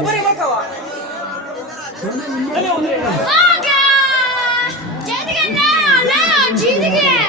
خبرې مه کوه जीत गए ना ना जीत गए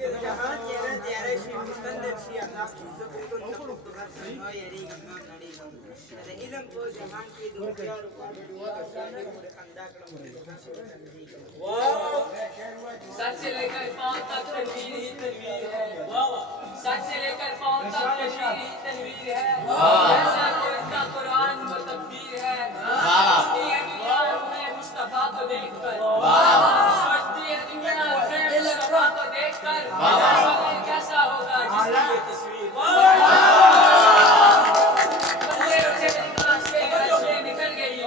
جهان تیره تیاره شي بندر شي الله زه پرېږدم ته پښتو ما یېرېږم ما نړېږم د علم په جهان کې د هوښیارو پاڼو ډېوه پورې خندا کړم سر سے لے کر پاؤں تک تنویر ہی تنویر ہے سر سے لے کر پاؤں تک تنویر ہی تنویر ہے ایسا کوئی کا قرآن و تقدیر ہے سوچتی ہے دنیا میں مصطفیٰ کو دیکھ کر سوچتی ہے دنیا میں مصطفیٰ کو دیکھ کر کیسا ہوگا جس کی یہ تصویر پردے اٹھے نگاہ سے عرشیں نکل گئی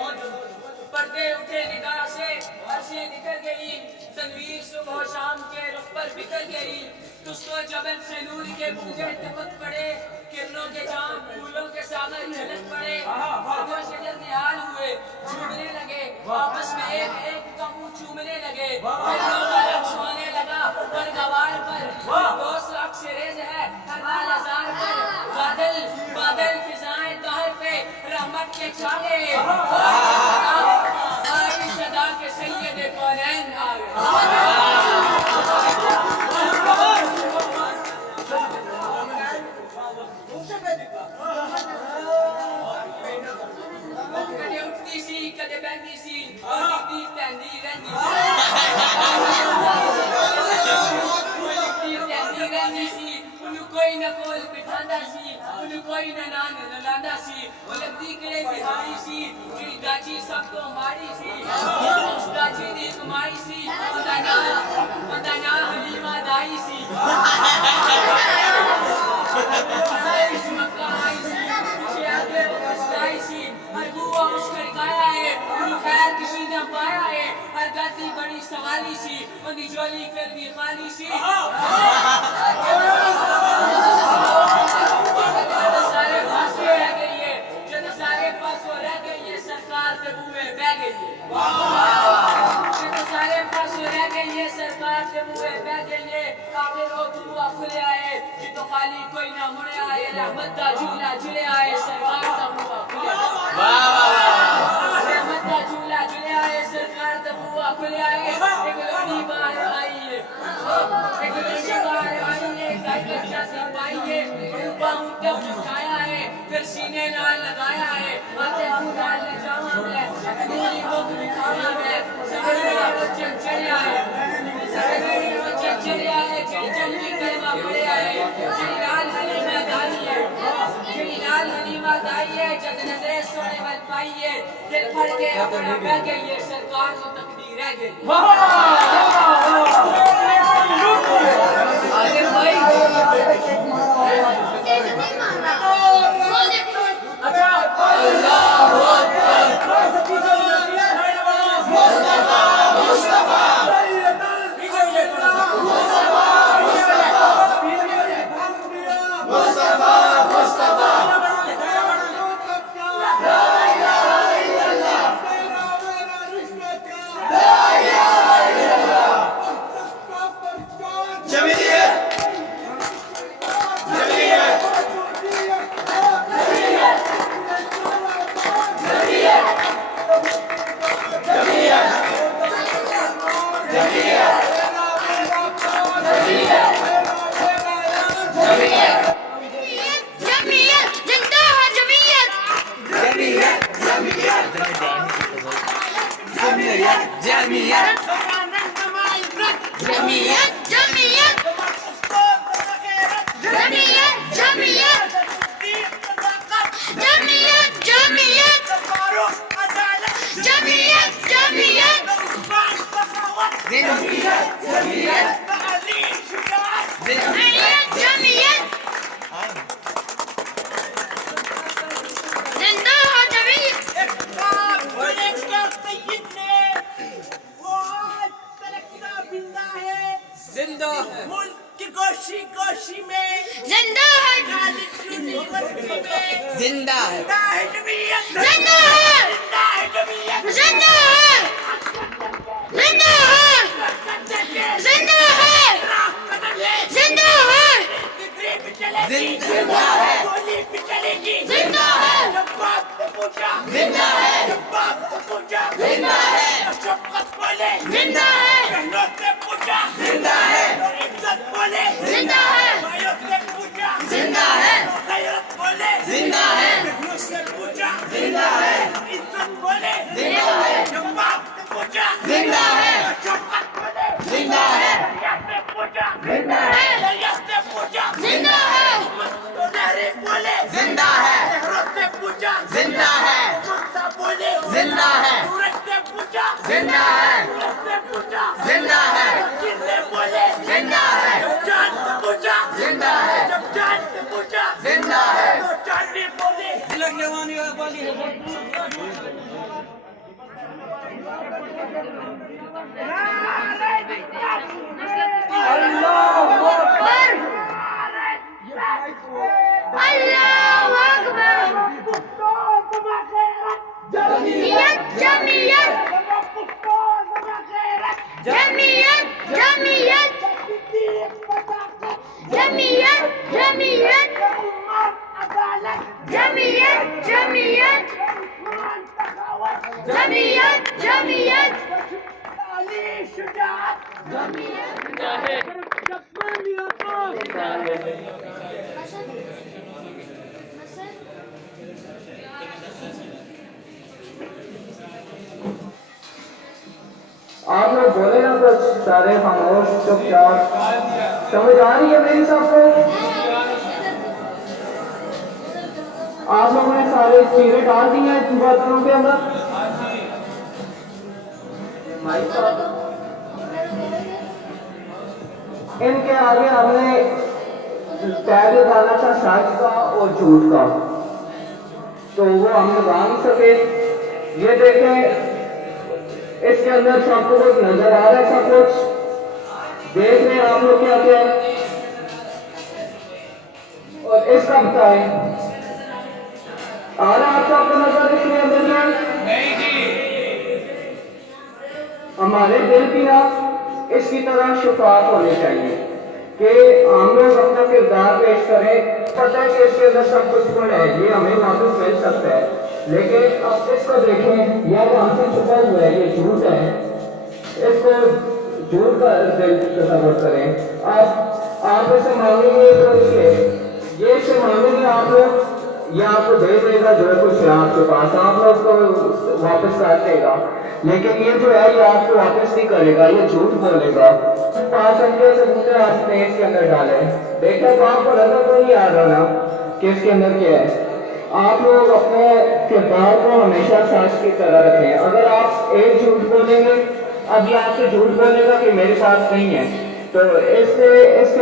پردے اٹھے نگاہ سے عرشیں نکل گئی تنویر صبح و شام کے رخ پر بکھر گئی تجھ کو جبل سے نور کے بوجھے ٹپک پڑے کرنوں کے جام پھولوں کے ساغر جھلک پڑے اور وہ شجر نہال ہوئے جھومنے لگے آپس میں ایک ایک کا منہ چومنے لگے پھروں کا رقص ہونے لگا ہر گوار پر دوست رقص ریز ہے ہر لال ہزار پر بادل بادل فضائیں دہر پہ رحمت کے چھالے آئی صدا کے سید کونین آ گئے کدے اٹھتی سی کدے بہنی سی لکھتی تہندی رہندی سی انہوں کوئی نہ کول بٹھاندا سی انہوں کوئی نہ نان رلاندا سی وہ لگدی کڑے بہاری سی جڑی داجی سب تو ماری سی اس داجی دی کمائی سی اوندا نام حلیمہ دائی سی اس مکہ آئی سی پیچھے آگے وہ پچھتائی سی ہر بوا مشکل گایا ہے انہوں خیر کسی نہ پایا ہے ہر گاتی بڑی سوالی سی اندی جولی پھر بھی خالی سی سارے پاسے رہ گئی ہے جب سارے پاسوں رہ گئی ہے سرکار کے بوئے بہ گئی ہے جب سارے پاسوں رہ گئی ہے سرکار کے بوئے بہ گئی ہے آخر وہ بوا کھلے آئے جی تو خالی کوئی نہ مڑے آئے رحمت دا جھولا جھلے آئے سرکار دا بوا کھلے آئے رحمت دا جھولا جھلے آئے سرکار دا بوا کھلے آئے ایک لوڑی باہر آئی ہے ایک لوڑی باہر آئی ہے گھر بچہ سی پائی ہے پاؤں تک اٹھایا ہے پھر سینے نال لگایا ہے آتے پھولال لے جاواں ہے میری بھوک بکھاواں ہے سگڑے وہ چڑیا ہے سگڑے وہ چڑیا ہے چڑ چڑی کلمہ پڑے آئے جڑی لال حلیمہ دائی ہے جڑی لال حلیمہ دائی ہے جد نظریں سونے وال پائی ہے دل پھڑ کے اپنا بہ گئی ہے سرکار کو تقدیر رہ گئی آگے بھائی हैयत जमीयत जिंदा हो जमीयत एक बाप बोलेगा सैयद ने वो आज तलकना जिंदा है मुल्क की गोशी में जिंदा है कॉलेज यूनिवर्सिटी में जिंदा है जमीयत जिंदा है जमीयत जिंदा है जिंदा है जिंदा है जिंदा है जिंदा है गोली भी चलेगी जिंदा है जब बाप को पूछा जिंदा है जब बाप को पूछा जिंदा है शफकत बोले जिंदा है बहनों से पूछा जिंदा है तो इज्जत बोले जिंदा है भाइयों से पूछा जिंदा है तो गैरत बोले जिंदा है बहनों से पूछा जिंदा है तो इज्जत बोले जिंदा है जब बाप से पूछा जिंदा है तो शफकत बोले जिंदा है दरिया से पूछा जिंदा है दरिया से पूछा जिंदा है तो लहरे बोले जिंदा है लहरों से पूछा जिंदा है मुक्ता बोले जिंदा है सूरज से पूछा जिंदा है सूरज से पूछा जिंदा है किसने बोले जिंदा है जब चांद से पूछा जिंदा है जब चांद से पूछा जिंदा है तो चांद ने बोले अल्लाहु अकबर जमीयत जमीयत जमीयत जमीयत जमीयत जमीयत जमीयत जमीयत जमीयत जमीयत आप लोग बोले ना कुछ सारे खामोश चुपचाप समझ आ रही है मेरी सबको आप लोगों ने सारे चीजें डाल दी हैं बर्तनों के अंदर माइक साहब, इनके आगे हमने टैग लगाना था सच का और झूठ का तो वो हम लगा नहीं सके ये देखें इसके अंदर सबको कुछ नजर आ रहा है सब कुछ देख रहे हैं आप लोग क्या क्या और इसका बताएं आ रहा है आप सबको नजर इसके अंदर में हमारे दिल भी ना इसकी तरह शुफाफ होने चाहिए कि हम लोग अपना किरदार पेश करें पता है कि इसके अंदर सब कुछ पड़ा है ये हमें वापस मिल सकता है लेकिन अब इसको देखें यह वहां से छुपा हुआ है ये झूठ है इसको झूठ का दिल तस्वर करें आप इसे मांगेंगे तो ये इसे मांगेंगे आप लोग ये आपको दे देगा जो कुछ है आपके पास आप लोग को वापस कर देगा लेकिन ये जो है ये आपको वापस नहीं करेगा ये झूठ बोलेगा 5 अंडे से दूसरे रास्ते इसके अंदर डाले देखो तो आपको नजर तो नहीं आ रहा ना कि इसके अंदर क्या है आप लोग अपने किरदार को हमेशा सच की तरह रखें अगर आप एक झूठ बोलेंगे अभी आपसे झूठ बोलेगा कि मेरे पास नहीं है तो इससे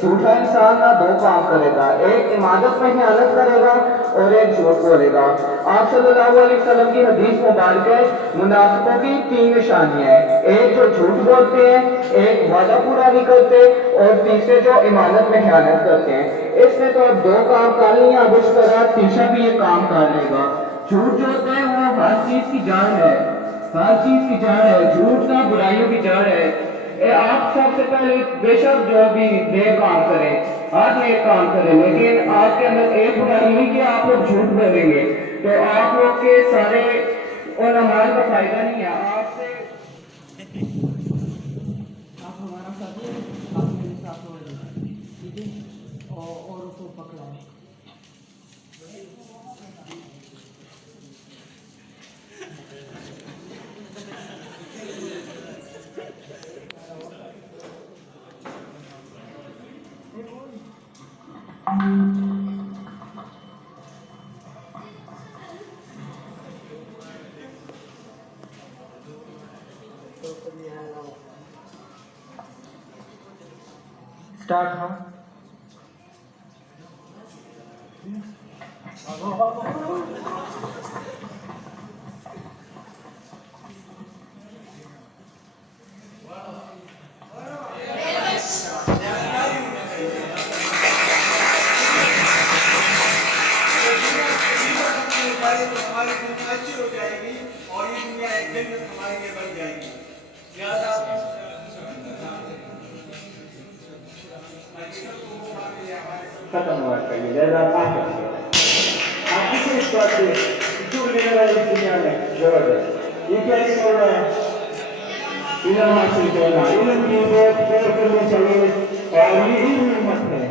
झूठा इंसान ना 2 काम करेगा एक इमादत में खयानत करेगा और एक झूठ बोलेगा आप सल्लल्लाहु अलैहि वसल्लम की हदीस मुबारक है मुनाफिकों की 3 निशानियां हैं एक जो झूठ बोलते हैं एक वादा पूरा नहीं करते और तीसरे जो इमादत में खयानत करते हैं इसने तो अब 2 काम कर लिए अब इस तरह तीसरा भी ये काम कर लेगा झूठ जो होता है वो हर चीज की जड़ है हर चीज की जड़ है झूठ का बुराइयों की जड़ है आप सबसे पहले बेशक जो भी नेक काम करें हर नेक काम करें लेकिन आपके अंदर एक बुराई नहीं कि आप लोग झूठ बोलेंगे तो आप लोग के सारे और हमारे का फायदा नहीं है आपसे आप हमारा साथी आप मेरे साथ हो ठीक है और उसको पकड़ाओ स्टार्ट। हाँ हमारी दुनिया अच्छी हो जाएगी और ये दुनिया एक दिन हमारे लिए बन जाएगी। खत्म हुआ करिए जरा आप किसी इस बात से जो लेने वाली दुनिया में जबरदस्त ये क्या हो रहा है, इल्म हासिल करना, इल्म की बहुत प्यार करनी चाहिए और ये हिम्मत है।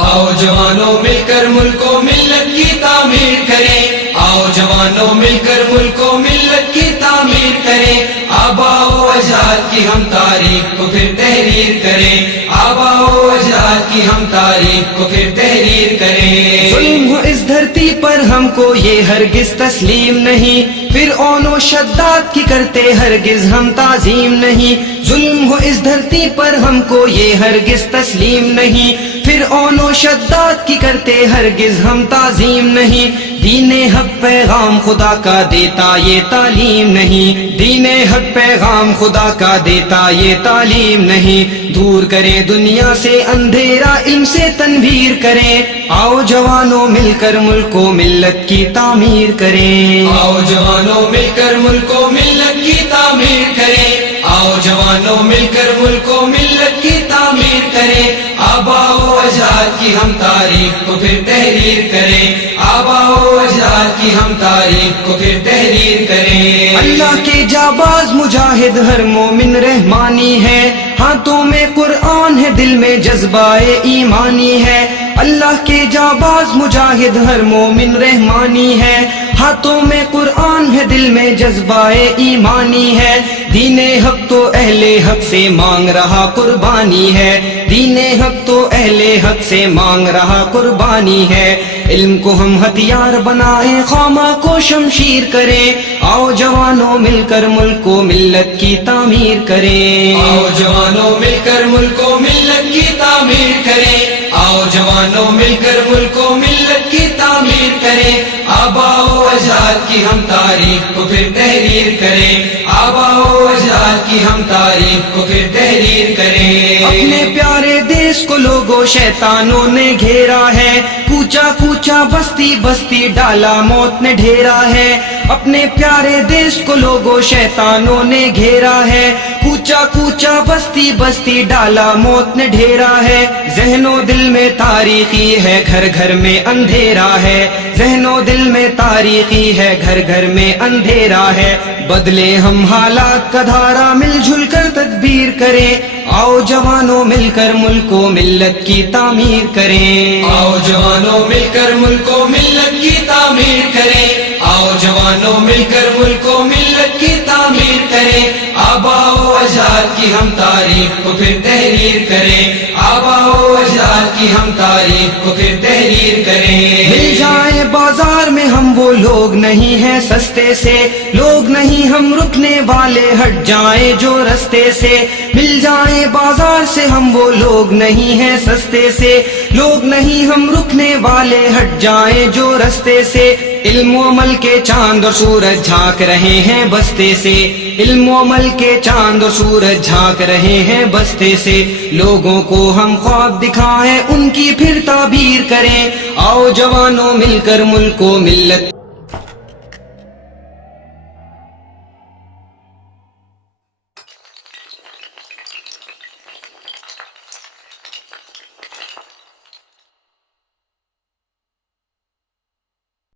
आओ जवानों मिलकर मुल्क को मिल्लत की तामीर करें, आओ जवानों मिलकर मुल्क को मिल्लत की तामीर करें। आबाओ अजदाद की हम तारीख को फिर तहरीर करें, आबाओ अजदाद की हम तारीख को फिर तहरीर करें। जुल्म हो इस धरती पर हमको ये हरगिज तस्लीम नहीं, फिर ओनो शद्दाद की करते हरगिज हम ताजीम नहीं। जुल्म हो इस धरती पर हमको ये हरगिज तस्लीम नहीं, फिर ओनो शद्दाद की करते हरगिज हम ताजीम नहीं। दीने हक पैगाम खुदा का देता ये तालीम नहीं, दीने हक पैगाम खुदा का देता ये तालीम नहीं। दूर करें दुनिया से अंधेरा, इल्म से तनवीर करें। आओ जवानों मिलकर मुल्क को मिल्लत की तामीर करें, आओ जवानों मिलकर मुल्क को मिल्लत की तामीर करें, आओ जवानों मिलकर मुल्क को मिल्लत की तामीर करें। आबाओ अजदाद की हम तारीख को फिर तहरीर करें, आबाओ अजदाद की हम तारीख को फिर तहरीर करें। अल्लाह के जाबाज मुजाहिद हर मोमिन रहमानी है, हाथों में कुरान है दिल में जज्बाए ईमानी है। अल्लाह के जाबाज मुजाहिद हर मोमिन रहमानी है, हाथों में कुरान है दिल में जज्बाए ईमानी है। दीने हक तो अहले हक से मांग रहा कुर्बानी है, दीने हक तो अहले हक से मांग रहा कुर्बानी है। इल्म को हम हथियार बनाए, खामा को शमशीर करें। आओ जवानों मिलकर मुल्क को मिल्लत की तामीर करें, आओ जवानों मिलकर मुल्क को मिल्लत की तामीर करें, आओ जवानों मिलकर मुल्क को मिल्लत की तामीर करें। आबाओ अजदाद की हम तारीख को फिर तहरीर करें, आबाओ अजदाद की हम तारीख को फिर तहरीर करें। अपने प्यारे देश को लोगों शैतानों ने घेरा है, कूचा कूचा बस्ती बस्ती डाला मौत ने ढेरा है। अपने प्यारे देश को लोगों शैतानों ने घेरा है, कूचा कूचा बस्ती बस्ती डाला मौत ने ढेरा है। ज़हनो दिल में तारीखी है, घर घर में अंधेरा है, ज़हनो दिल में तारीखी है, घर घर में अंधेरा है। बदले हम हालात का धारा, मिलजुल कर तदबीर करें। आओ जवानों मिलकर मुल्क को मिल्लत की तामीर करें, आओ जवानों मिलकर मुल्क को मिल्लत की तामीर करें, आओ जवानों मिलकर मुल्क को मिल्लत की तामीर करें। आबाओ अजदाद की हम तारीख को फिर तहरीर करें, आबाओ अजदाद की हम तारीख को फिर तहरीर करें। मिल जाए बाजार में हम वो लोग नहीं हैं सस्ते से, लोग नहीं हम रुकने वाले, हट जाए जो रस्ते से। मिल जाए बाजार से हम वो लोग नहीं हैं सस्ते से, लोग नहीं हम रुकने वाले, हट जाए जो रस्ते से। इल्म अमल के चांद और सूरज झांक रहे हैं बस्ते से, इल्म अमल के चांद और सूरज झांक रहे हैं बस्ते से। लोगों को हम ख्वाब दिखाएं, उनकी फिर ताबीर करें। आओ जवानों मिलकर मुल्क को मिल्लत